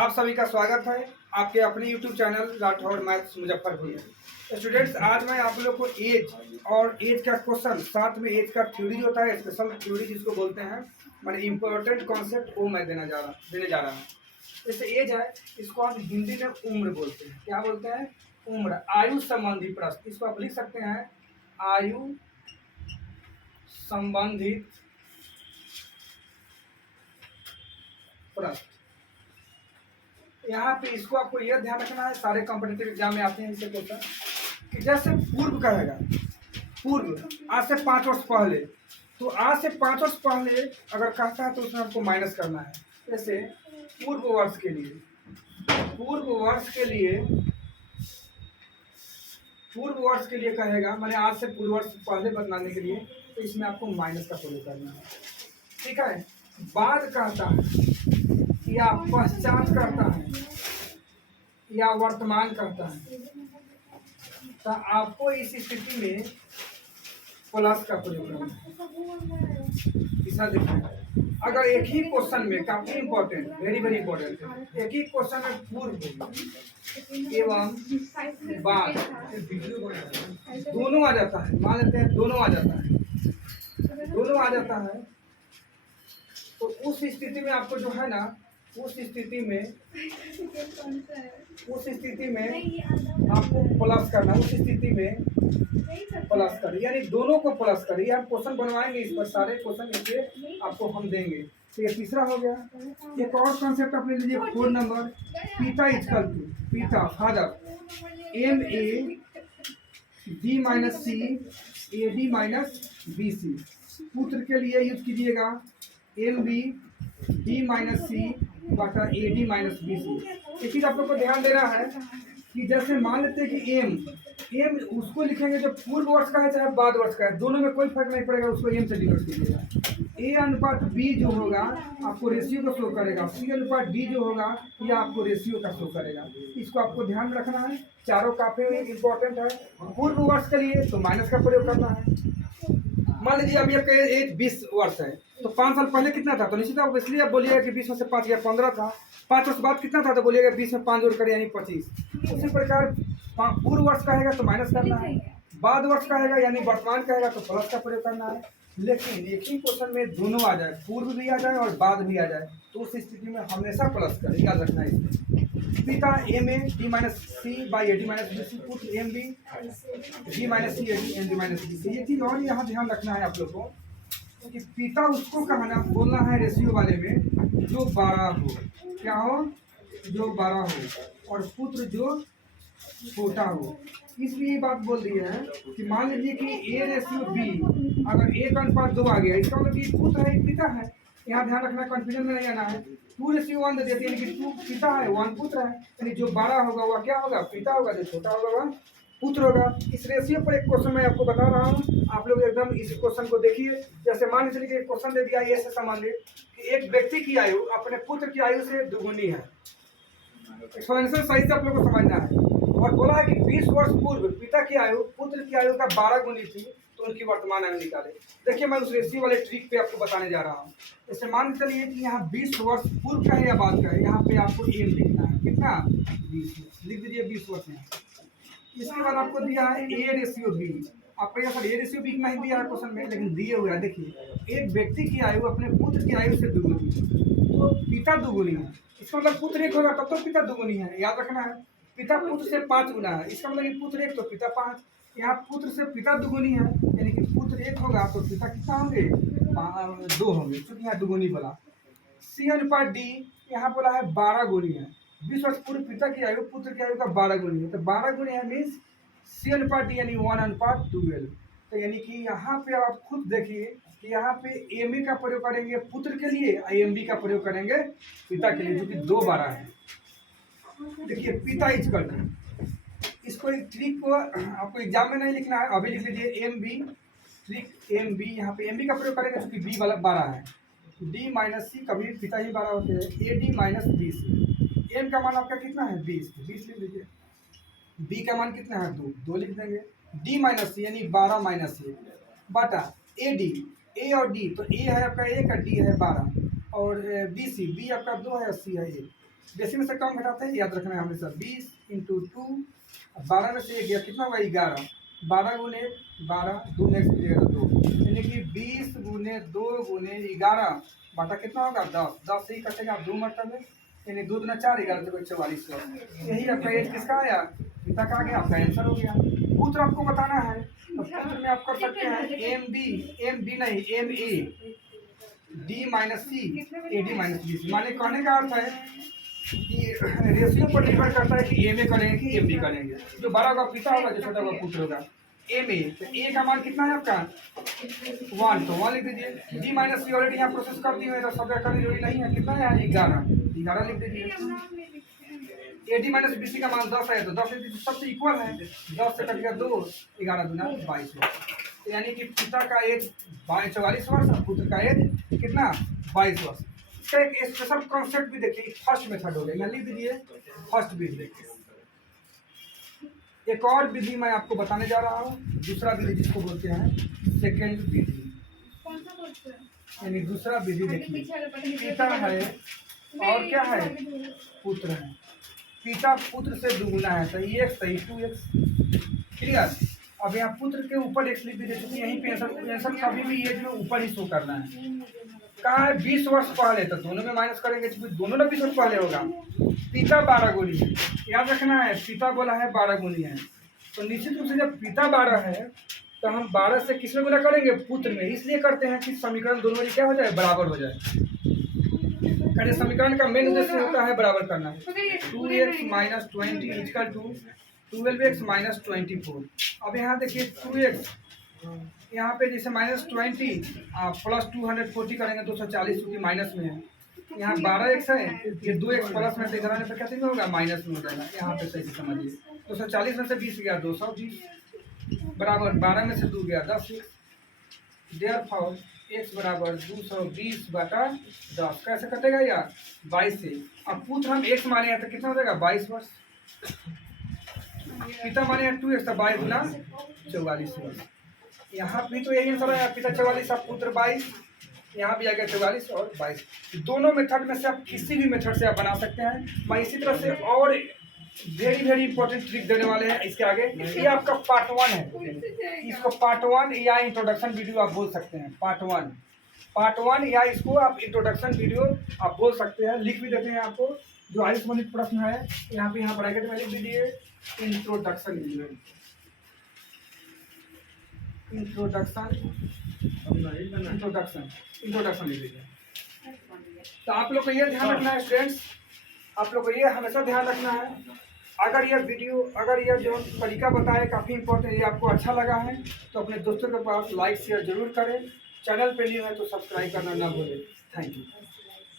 आप सभी का स्वागत है आपके अपने YouTube channel Rathore maths Muzaffarpur में। स्टूडेंट्स, आज मैं आप लोग को एज और एज का क्वेश्चन, साथ में एज का थ्योरी जो होता है, स्पेशल थ्योरी जिसको बोलते हैं, मैंने इंपॉर्टेंट कॉन्सेप्ट वो मैं देने जा रहा हूँ। जैसे एज है, इसको आप हिंदी में उम्र बोलते हैं। क्या बोलते हैं? उम्र। आयु संबंधी प्रश्न, इसको आप लिख सकते हैं आयु संबंधित प्रश्न। यहाँ पे इसको आपको यह ध्यान रखना है, सारे कॉम्पिटिटिव एग्जाम में आते हैं इसे क्वेश्चन, कि जैसे पूर्व कहेगा, पूर्व आज से 5 वर्ष पहले, तो आज से 5 वर्ष पहले अगर कहता है तो उसमें आपको माइनस करना है। जैसे पूर्व वर्ष के लिए, पूर्व वर्ष के लिए कहेगा, मैंने आज से पूर्व वर्ष पहले बताने के लिए, तो इसमें आपको माइनस का प्रयोग करना है। ठीक है। बाद कहता है या पश्चात करता है या वर्तमान करता है, तो आपको इस स्थिति में प्लस का प्रयोग करना है। तीसरा देखिए, अगर एक ही क्वेश्चन में, काफी इंपॉर्टेंट, वेरी वेरी इंपॉर्टेंट है, एक ही क्वेश्चन में पूर्व एवं बाद दोनों आ जाता है, मान लेते हैं दोनों आ जाता है, तो उस स्थिति में आपको जो है ना, उस स्थिति में आपको प्लस करना, उस स्थिति में प्लस करें, यानी दोनों को प्लस करें। ये हम क्वेश्चन बनवाएंगे, इस पर सारे क्वेश्चन इससे आपको हम देंगे। तो ये तीसरा हो गया। एक और कॉन्सेप्ट अपने लीजिए, 4 नंबर, पिता इजकल टू, पिता father M A D minus C A D minus B C. पुत्र के लिए यूज कीजिएगा M B D minus C बटा A D minus B C. एक चीज आप लोग को ध्यान देना है कि जैसे मान लेते हैं कि एम उसको लिखेंगे जो पूर्व वर्ष का है चाहे बाद वर्ष का है, दोनों में कोई फर्क नहीं पड़ेगा, उसको एम से डिनोट कीजिएगा। ए अनुपात बी जो होगा आपको रेशियो को शो करेगा, सी अनुपात डी जो होगा यह आपको रेशियो का शो करेगा। इसको आपको ध्यान रखना है, चारों काफी इंपॉर्टेंट है। पूर्व वर्ष के लिए तो माइनस का प्रयोग करना है। मान लीजिए अभी आपका एज 20 वर्ष है, तो 5 साल पहले कितना था, तो निश्चित आप इसलिए आप बोलिएगा कि 20 में से 5 या 15 था। 5 वर्ष बाद कितना था, तो बोलिएगा 20 में 5 जोड़ कर यानी 25। उसी प्रकार पूर्व वर्ष कहेगा तो माइनस करना है, बाद वर्ष कहेगा यानी वर्तमान कहेगा तो प्लस का प्रयोग करना है। लेकिन एक ही क्वेश्चन में दोनों आ जाए, पूर्व भी आ जाए और बाद भी आ जाए, तो उस स्थिति में हमेशा प्लस करें, याद रखना है। इसमें पिता M A D minus C by A D minus B C, पुत्र M B D minus C M D minus B C. ये चीज और यहाँ ध्यान रखना है आप लोग को कि पिता उसको कहना बोलना है रेशियो वाले में जो 12 हो, क्या हो, जो 12 हो, और पुत्र जो छोटा हो। इसलिए ये बात बोल रही है कि मान लीजिए कि ए रेशियो बी, अगर 1 अनुपात 2 आ गया, इसका मतलब कि पुत्र है, पिता है। यहाँ ध्यान रखना, कंफ्यूजन में नहीं आना है। 2:1 दे देती है, यानी कि 2 पिता है, 1 पुत्र है, यानी जो 12 होगा वह क्या होगा, पिता होगा, जो छोटा होगा वह पुत्र होगा। इस रेशियो पर एक क्वेश्चन मैं आपको बता रहा हूँ, आप लोग एकदम इस क्वेश्चन को देखिए। जैसे मान लीजिए एक क्वेश्चन दे दिया, ये से संबंधित कि एक व्यक्ति की आयु अपने पुत्र की आयु से दुगुनी है। एक्सप्लेनेशन सही से आप लोग को समझना है। और बोला है कि 20 वर्ष पूर्व पिता की आयु पुत्र की आयु का 12 गुनी थी, तो उनकी वर्तमान आयु निकाले। देखिए मैं उस रेशियो वाले ट्रिक पे आपको बताने जा रहा हूँ। जैसे मान चलिए कि यहाँ 20 वर्ष पूर्व का है या बाद का है, यहाँ पे आपको एम लिखना है, कितना, 20 लिख दीजिए, 20 वर्ष है। इसके बाद आपको दिया है ए रेशियो बी, आपको यहाँ पर ए रेशियो बी नहीं दिया है क्वेश्चन में, लेकिन दिए हुए है। देखिए एक व्यक्ति की आयु अपने पुत्र की आयु से दुगुनी, तो पिता दुगुनी है, इसका मतलब पुत्र 1 होगा तब तो पिता दुगुनी है, याद रखना है। पिता पुत्र से 5 गुना है, इसका मतलब कि पुत्र 1 तो पिता 5। यहाँ पुत्र से पिता दुगुनी है, यानी कि पुत्र 1 होगा तो पिता कितना होंगे, 2 होंगे, क्योंकि यहाँ दुगुनी बोला। सी अनुपात डी, यहाँ बोला है 12 गुनी है। 20 वर्ष पूर्व पिता की आयु पुत्र की आयु का 12 गुनी है, तो 12 गुनी है मीन्स सी अनुपात डी यानी 1:12। तो यानी कि यहाँ पे आप खुद देखिए कि यहाँ पे एम ए का प्रयोग करेंगे पुत्र के लिए, एम बी का प्रयोग करेंगे पिता के लिए, जो कि 2 12 है। देखिए पिता इजकल टू, इसको एक ट्रिक को आपको एग्जाम में नहीं लिखना है, अभी लिख लीजिए M B, trick M B, यहाँ पे एम बी का प्रयोग करेंगे क्योंकि बी वाला 12 है, डी माइनस सी, कभी पिता ही 12 होते हैं, A D minus B C. M का मान आपका कितना है, 20 लिख लीजिए। बी का मान कितना है, 2 लिख देंगे। डी माइनस सी यानी 12 माइनस 1 बटा ए डी, ए और डी, तो ए है आपका 1 और डी है 12, और बी सी, बी आपका 2 है और सी है 1। बेसिक में से कम घटाते हैं, याद रखना है हमेशा। 20 इंटू 2, 12 में से 1 गया, कितना होगा 11। 12 गुने 12, 2 नेक्स्ट मिलेगा 2, यानी कि 20 गुने 2 गुने 11 बाटा कितना होगा 10। 10 से ही कटेगा 2 मरतबे, यानी 2 दूना 4, 11 से 44 हुआ। यही आपका एज किसका आया, पिता का आ गया, आपका आंसर हो गया। पुत्र आपको बताना है, तो पुत्र में आप कर सकते हैं एम बी नहीं M A D minus C A D minus B. माने कहने का अर्थ है कि रेशियो पर निर्भर करता है कि एम ए करेंगे कि एम डी करेंगे। जो बड़ा होगा पिता होगा, जो छोटा होगा पुत्र होगा। एम ए, तो ए का मान कितना है आपका 1, तो 1 लिख दीजिए। डी माइनस सी ऑलरेडी यहाँ प्रोसेस कर दिए हैं, तो सब करने जरूरी नहीं है। कितना है 11 लिख दीजिए। A D minus B C का मान 10 है, तो 10 लिख दीजिए, सबसे इक्वल है। 10 से कट गया 2, 11 दूना 22 वर्ष। यानी कि पिता का एज 44 वर्ष और पुत्र का एज कितना 22 वर्ष। इसका एक स्पेशल कॉन्सेप्ट भी देखिए, फर्स्ट मेथड हो गया, यहाँ लिख दीजिए फर्स्ट विधि। एक और विधि मैं आपको बताने जा रहा हूँ, दूसरा विधि जिसको बोलते हैं सेकेंड विधि, यानी दूसरा विधि। देखिए पिता है और क्या है पुत्र है। पिता पुत्र से दुगुना है, सही 1 सही 2x, क्लियर। अब यहाँ पुत्र के ऊपर x लिख दीजिए, क्योंकि यहीं पे आंसर कभी भी एज में ऊपर ही शो करना है। कहा है 20 वर्ष पहले, तो दोनों में माइनस करेंगे, दोनों में 20 वर्ष पहले होगा। पिता 12 गुनी है, याद रखना है, पिता बोला है 12 गुनी है, तो निश्चित रूप से जब पिता 12 है तो हम 12 से किस में गुना करेंगे, पुत्र में। इसलिए करते हैं कि समीकरण दोनों में क्या हो जाए, बराबर हो जाए। अरे समीकरण का मेन उद्देश्य होता है बराबर करना। 2x minus 20 equal to 12x minus 24। अब यहाँ देखिए 2x, यहाँ पे जैसे माइनस 20 प्लस 240 करेंगे 240, क्योंकि माइनस में है। यहाँ 12x है, ये 2x प्लस में से इधर आने पर कैसे में होगा, माइनस में हो जाएगा। यहाँ पे सही से समझिए, 240 में से 20 गया 220 बराबर 12 में से 2 गया 10। देयरफॉर x बराबर 220 बटा 10। कैसे कटेगा यार 22 से। अब पुत्र हम x माने हैं तो कितना हो जाएगा 22 वर्ष। पिता माने हैं 2x, तो 22 गुना 44 वर्ष। यहाँ भी तो यही आंसर आया, पिता 44 अब पुत्र 22, यहाँ भी आ गया 44 और 22। दोनों मेथड में से आप किसी भी मेथड से आप बना सकते हैं। मैं इसी तरह से और वेरी इंपॉर्टेंट ट्रिक देने वाले हैं इसके आगे। ये आपका पार्ट 1 है, इसको पार्ट 1 या इंट्रोडक्शन वीडियो आप बोल सकते हैं। पार्ट 1 या इसको आप इंट्रोडक्शन वीडियो आप बोल सकते हैं। लिख भी देते हैं आपको, जो आयु संबंधित प्रश्न है यहाँ पे, यहाँ ब्रैकेट में लिख दीजिए इंट्रोडक्शन वीडियो। इंट्रोडक्शन लिख लीजिए। तो आप लोग को ये ध्यान रखना है स्टूडेंट्स, आप लोग को ये हमेशा ध्यान रखना है, अगर यह वीडियो, अगर यह जो तरीका बताए काफ़ी इंपॉर्टेंट, ये आपको अच्छा लगा है तो अपने दोस्तों के पास लाइक शेयर जरूर करें। चैनल पे न्यू है तो सब्सक्राइब करना ना भूलें। Thank you.